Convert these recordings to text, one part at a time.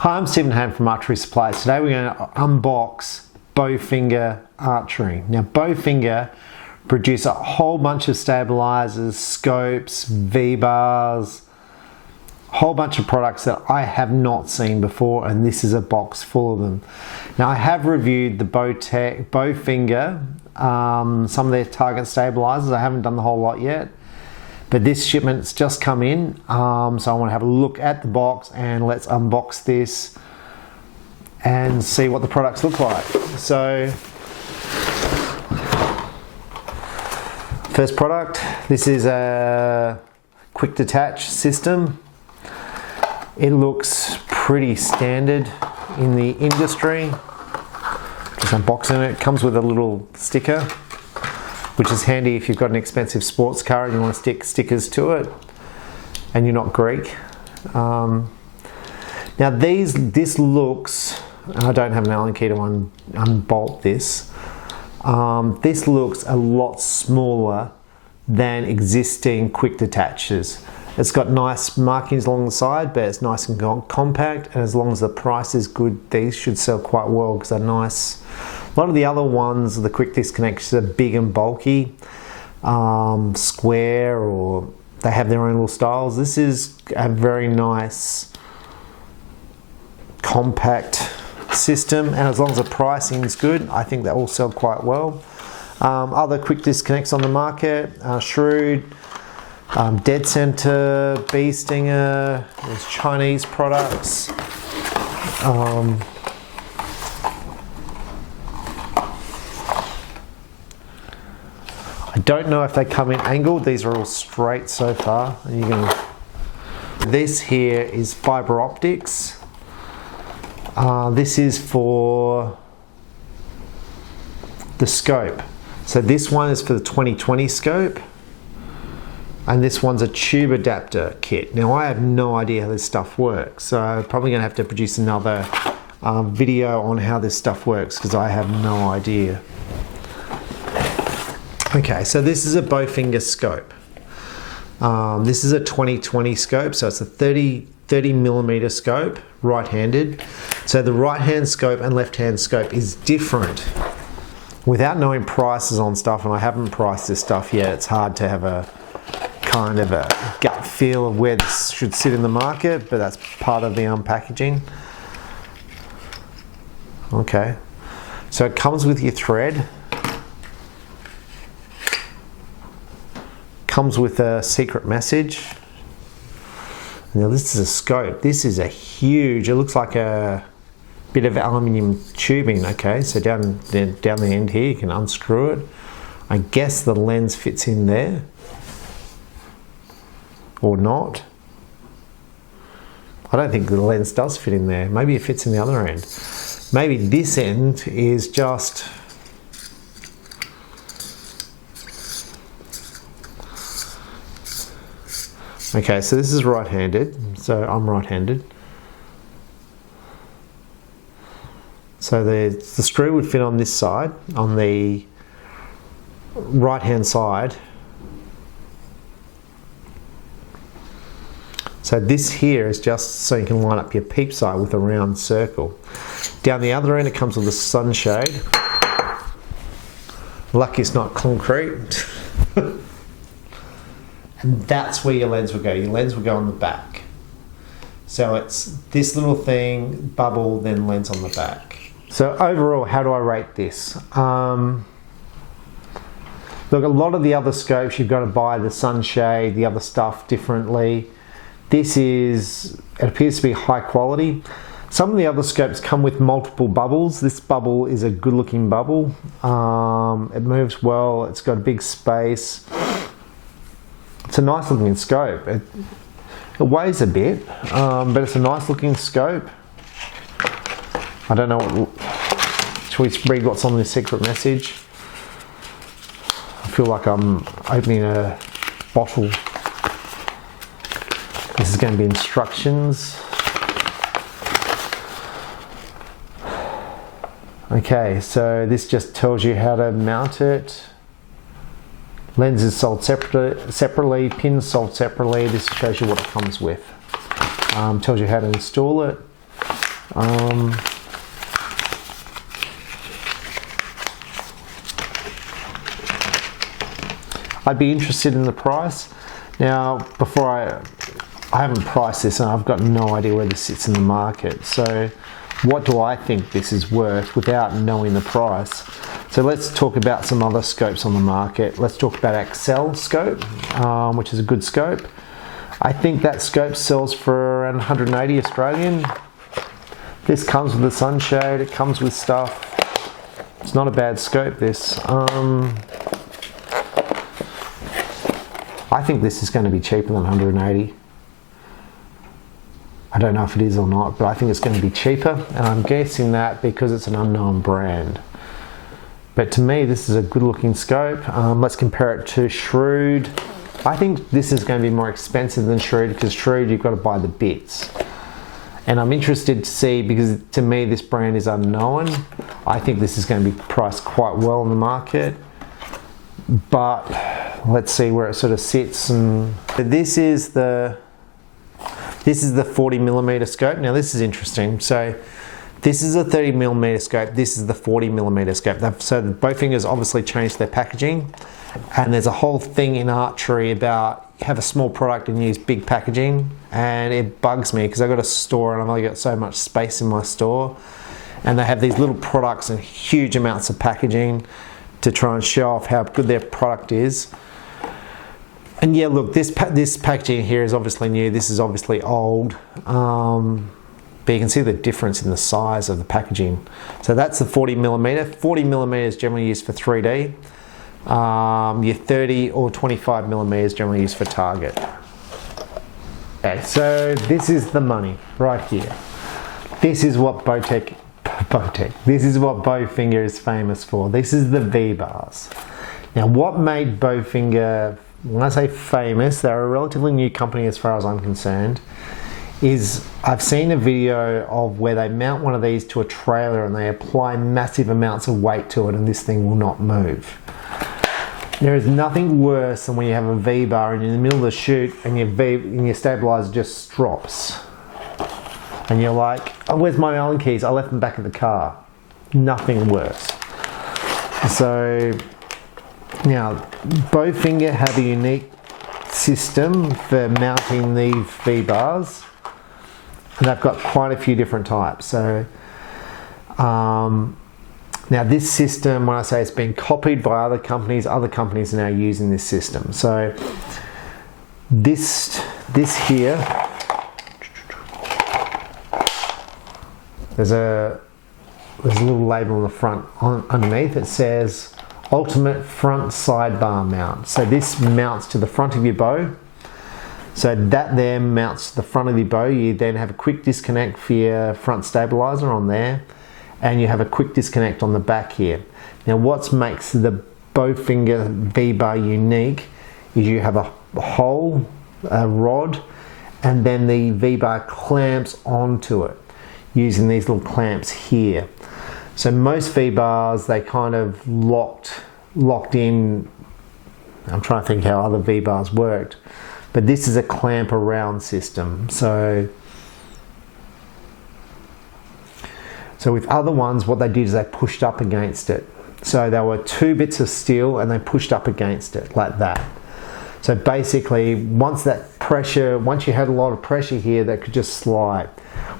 Hi, I'm Stephen Ham from Archery Supplies. Today we're going to unbox Bowfinger Archery. Now Bowfinger produce a whole bunch of stabilizers, scopes, VBars, a whole bunch of products that I have not seen before, and this is a box full of them. Now I have reviewed the Bowfinger, some of their target stabilizers. I haven't done the whole lot yet. But this shipment's just come in, so I want to have a look at the box and let's unbox this and see what the products look like. So, first product, this is a quick detach system. It looks pretty standard in the industry. Just unboxing it, it comes with a little sticker, which is handy if you've got an expensive sports car and you want to stick stickers to it and you're not Greek. Now this looks, I don't have an Allen key to unbolt this. This looks a lot smaller than existing quick detachers. It's got nice markings along the side, but it's nice and compact, and as long as the price is good, these should sell quite well because they're nice. A lot of the other ones, the quick disconnects, are big and bulky, square, or they have their own little styles. This is a very nice, compact system, and as long as the pricing is good, I think they all sell quite well. Other quick disconnects on the market, Shrewd, Dead Center, Bee Stinger, there's Chinese products. I don't know if they come in angled. These are all straight so far. This here is fiber optics. This is for the scope. So this one is for the 2020 scope, and this one's a tube adapter kit. Now I have no idea how this stuff works, so I'm probably going to have to produce another video on how this stuff works because I have no idea. Okay, so this is a Bowfinger scope. This is a 2020 scope, so it's a 30 millimeter scope, right-handed. So the right-hand scope and left-hand scope is different. Without knowing prices on stuff, and I haven't priced this stuff yet, it's hard to have a kind of a gut feel of where this should sit in the market, but that's part of the unpackaging. Okay, so it comes with your thread. Comes with a secret message. Now this is a scope. This is a huge, it looks like a bit of aluminium tubing. Okay, so down the end here you can unscrew it. I guess the lens fits in there or not. I don't think the lens does fit in there. Maybe it fits in the other end. Maybe this end is just okay, so this is right-handed, so I'm right-handed. So the screw would fit on this side, on the right-hand side. So this here is just so you can line up your peep sight with a round circle. Down the other end it comes with a sunshade. Lucky it's not concrete. And that's where your lens will go. Your lens will go on the back. So it's this little thing, bubble, then lens on the back. So overall, how do I rate this? Look, a lot of the other scopes, you've got to buy the sunshade, the other stuff differently. This is, it appears to be high quality. Some of the other scopes come with multiple bubbles. This bubble is a good looking bubble. It moves well, it's got a big space. It's a nice looking scope. It weighs a bit, but it's a nice looking scope. I don't know should we read what's on this secret message? I feel like I'm opening a bottle. This is going to be instructions. Okay, so this just tells you how to mount it. Lenses sold separately, pins sold separately. This shows you what it comes with. Tells you how to install it. I'd be interested in the price. Now, before I haven't priced this and I've got no idea where this sits in the market. So what do I think this is worth without knowing the price? So let's talk about some other scopes on the market. Let's talk about Excel scope, which is a good scope. I think that scope sells for around 180 Australian. This comes with the sunshade, it comes with stuff. It's not a bad scope, this. I think this is going to be cheaper than 180. I don't know if it is or not, but I think it's going to be cheaper, and I'm guessing that because it's an unknown brand. But to me, this is a good looking scope. Let's compare it to Shrewd. I think this is going to be more expensive than Shrewd, because Shrewd, you've got to buy the bits. And I'm interested to see, because to me this brand is unknown. I think this is going to be priced quite well in the market. But let's see where it sort of sits. And this is the 40mm scope. Now this is interesting. So this is a 30mm scope. This is the 40mm scope. So the Bowfingers obviously changed their packaging, and there's a whole thing in archery about have a small product and use big packaging, and it bugs me because I've got a store and I've only got so much space in my store, and they have these little products and huge amounts of packaging to try and show off how good their product is. And yeah, look, this packaging here is obviously new. This is obviously old, but you can see the difference in the size of the packaging. So that's the 40mm. 40mm is generally used for 3D. Your 30 or 25mm is generally used for target. Okay, so this is the money right here. This is what this is what Bowfinger is famous for. This is the Vbars. Now, what made Bowfinger, when I say famous, they're a relatively new company as far as I'm concerned, is I've seen a video of where they mount one of these to a trailer and they apply massive amounts of weight to it, and this thing will not move. There is nothing worse than when you have a V-bar and you're in the middle of the shoot and your stabilizer just drops. And you're like, oh, where's my Allen keys? I left them back in the car. Nothing worse. So now, Bowfinger have a unique system for mounting these V-bars, and they've got quite a few different types. So now this system, when I say it's been copied by other companies are now using this system. So this here, there's a little label on the front underneath. It says Ultimate Front Sidebar Mount. So this mounts to the front of your bow. So that there mounts to the front of your bow. You then have a quick disconnect for your front stabilizer on there, and you have a quick disconnect on the back here. Now what makes the Bowfinger V-bar unique is you have a hole, a rod, and then the V-bar clamps onto it using these little clamps here. So most V-bars, they kind of locked in. I'm trying to think how other V-bars worked, but this is a clamp around system. So with other ones, what they did is they pushed up against it. So there were two bits of steel and they pushed up against it like that. So basically, once you had a lot of pressure here, that could just slide.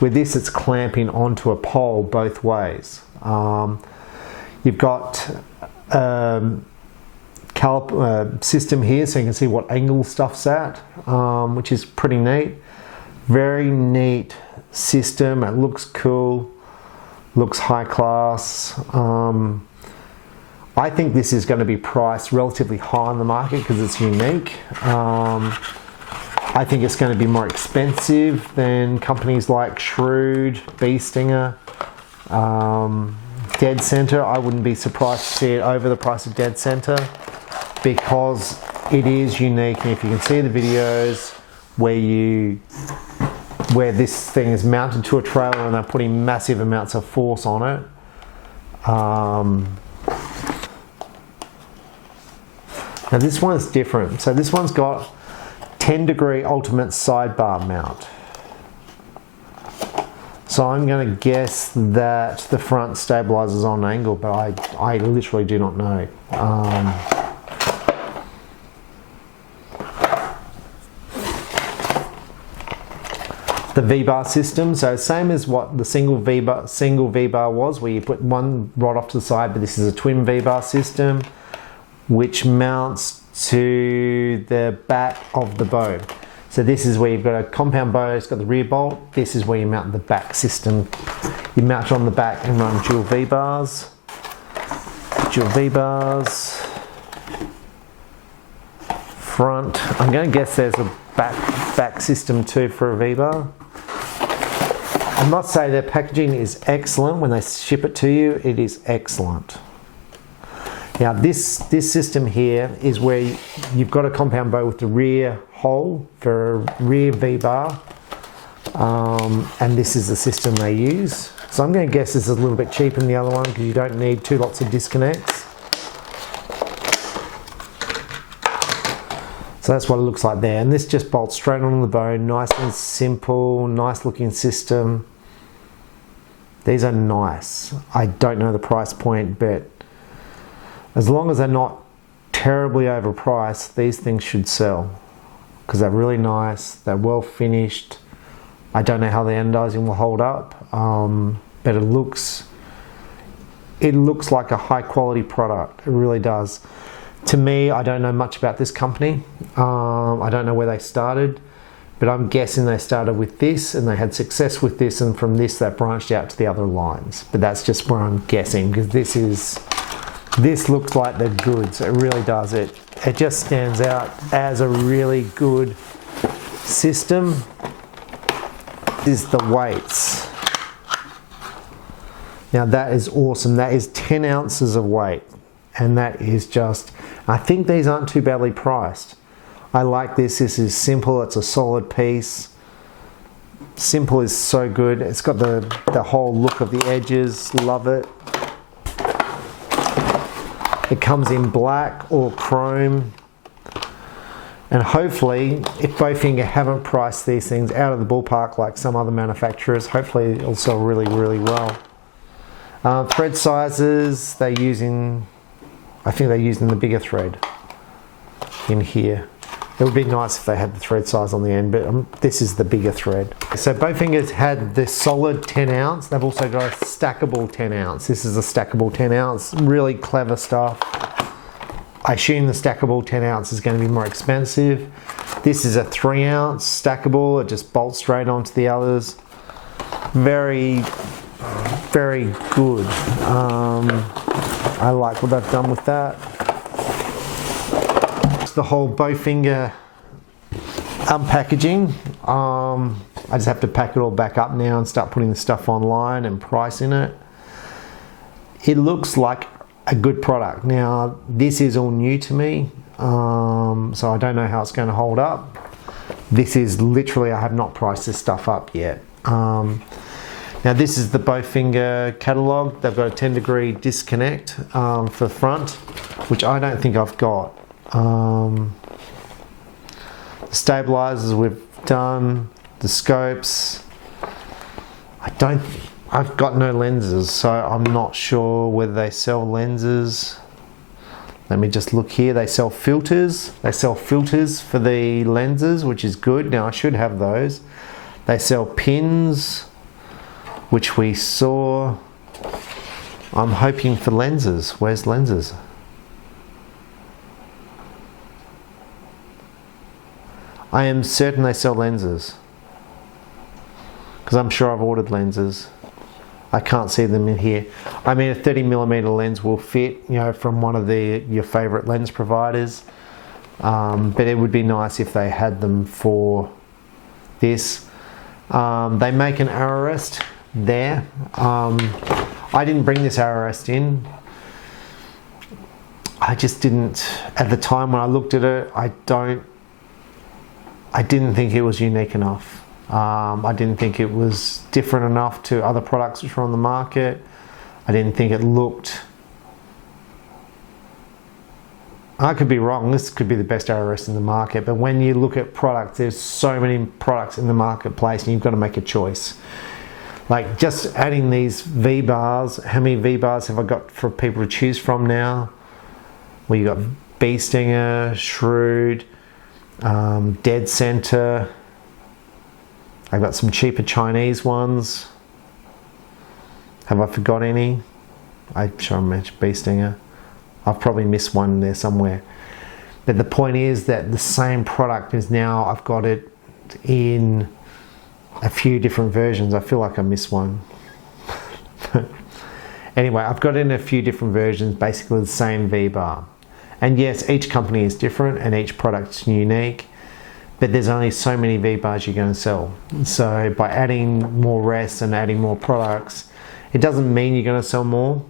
With this, it's clamping onto a pole both ways. You've got system here, so you can see what angle stuff's at, which is pretty neat. Very neat system. It looks cool, looks high class. I think this is going to be priced relatively high in the market because it's unique. I think it's going to be more expensive than companies like Shrewd, Bee Stinger, Dead Center. I wouldn't be surprised to see it over the price of Dead Center because it is unique. And if you can see the videos where this thing is mounted to a trailer and they're putting massive amounts of force on it. Now this one's different. So this one's got 10-degree ultimate sidebar mount. So I'm going to guess that the front stabilizes on angle, but I literally do not know. The VBar system, so same as what the single VBar was, where you put one rod off to the side, but this is a twin VBar system, which mounts to the back of the bow. So this is where you've got a compound bow, it's got the rear bolt. This is where you mount the back system. You mount it on the back and run dual VBars. Dual VBars. Front. I'm going to guess there's a back system too for a VBar. I must say their packaging is excellent. When they ship it to you, it is excellent. Now this system here is where you've got a compound bow with the rear hole for a rear VBar, and this is the system they use. So I'm going to guess this is a little bit cheaper than the other one because you don't need two lots of disconnects. So that's what it looks like there, and this just bolts straight on the bow, nice and simple, nice looking system. These are nice. I don't know the price point, but as long as they're not terribly overpriced, these things should sell because they're really nice, they're well finished. I don't know how the anodizing will hold up, but it looks like a high quality product. It really does. To me, I don't know much about this company. I don't know where they started, but I'm guessing they started with this and they had success with this, and from this they branched out to the other lines. But that's just where I'm guessing, because this looks like the goods. It really does. It just stands out as a really good system. Is the weights. Now that is awesome. That is 10 ounces of weight, and that is just, I think these aren't too badly priced. I like this. This is simple. It's a solid piece. Simple is so good. It's got the whole look of the edges. Love it. It comes in black or chrome. And hopefully, if Bowfinger haven't priced these things out of the ballpark like some other manufacturers, hopefully it'll sell really, really well. Thread sizes, I think they're using the bigger thread in here. It would be nice if they had the thread size on the end, but this is the bigger thread. So Bowfinger's had the solid 10 ounce. They've also got a stackable 10 ounce. This is a stackable 10 ounce, really clever stuff. I assume the stackable 10 ounce is going to be more expensive. This is a 3 ounce stackable. It just bolts straight onto the others. Very, very good. I like what they've done with that. The whole Bowfinger unpackaging. I just have to pack it all back up now and start putting the stuff online and pricing it. It looks like a good product. Now this is all new to me, so I don't know how it's going to hold up. This is literally, I have not priced this stuff up yet. Now this is the Bowfinger catalogue. They've got a 10-degree disconnect for front, which I don't think I've got. The stabilizers we've done, the scopes. I've got no lenses, so I'm not sure whether they sell lenses. Let me just look here. They sell filters. They sell filters for the lenses, which is good. Now I should have those. They sell pins, which we saw. I'm hoping for lenses. Where's lenses? I am certain they sell lenses, because I'm sure I've ordered lenses. I can't see them in here. I mean, a 30mm lens will fit, you know, from one of your favorite lens providers. But it would be nice if they had them for this. They make an arrow rest there. I didn't bring this arrow rest in. I just didn't, at the time when I looked at it, I didn't think it was unique enough. I didn't think it was different enough to other products which were on the market. I didn't think it looked... I could be wrong, this could be the best arrow rest in the market, but when you look at products, there's so many products in the marketplace and you've got to make a choice. Like just adding these V-bars, how many V-bars have I got for people to choose from now? Well, you got Bee Stinger, Shrewd, Dead Center. I've got some cheaper Chinese ones. Have I forgot any? I'm sure I mentioned Bee Stinger. I've probably missed one there somewhere. But the point is that the same product is now, I've got it in a few different versions. I feel like I missed one. Anyway, I've got it in a few different versions, basically the same V-bar. And yes, each company is different and each product's unique, but there's only so many V-bars you're going to sell. So by adding more rests and adding more products, it doesn't mean you're going to sell more,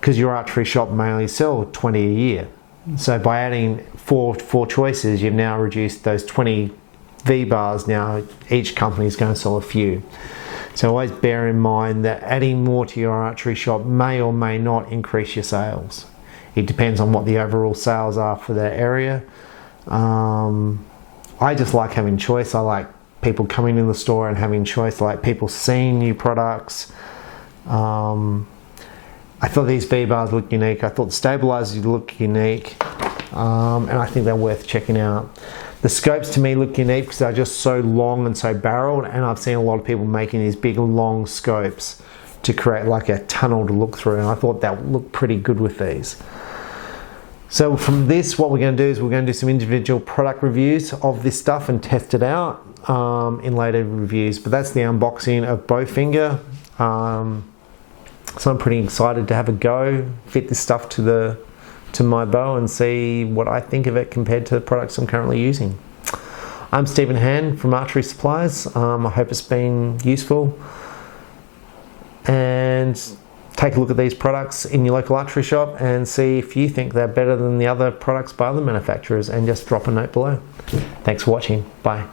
because your archery shop may only sell 20 a year. So by adding four choices, you've now reduced those 20 V-bars. Now each company is going to sell a few. So always bear in mind that adding more to your archery shop may or may not increase your sales. It depends on what the overall sales are for that area. I just like having choice. I like people coming in the store and having choice. I like people seeing new products. I thought these V-bars looked unique. I thought the stabilizers look unique, and I think they're worth checking out. The scopes to me look unique because they're just so long and so barreled, and I've seen a lot of people making these big long scopes to create like a tunnel to look through, and I thought that looked pretty good with these. So from this, what we're going to do is we're going to do some individual product reviews of this stuff and test it out in later reviews. But that's the unboxing of Bowfinger. So I'm pretty excited to have a go, fit this stuff to my bow and see what I think of it compared to the products I'm currently using. I'm Stephen Hand from Archery Supplies. I hope it's been useful. And take a look at these products in your local archery shop and see if you think they're better than the other products by other manufacturers, and just drop a note below. Thanks for watching. Bye.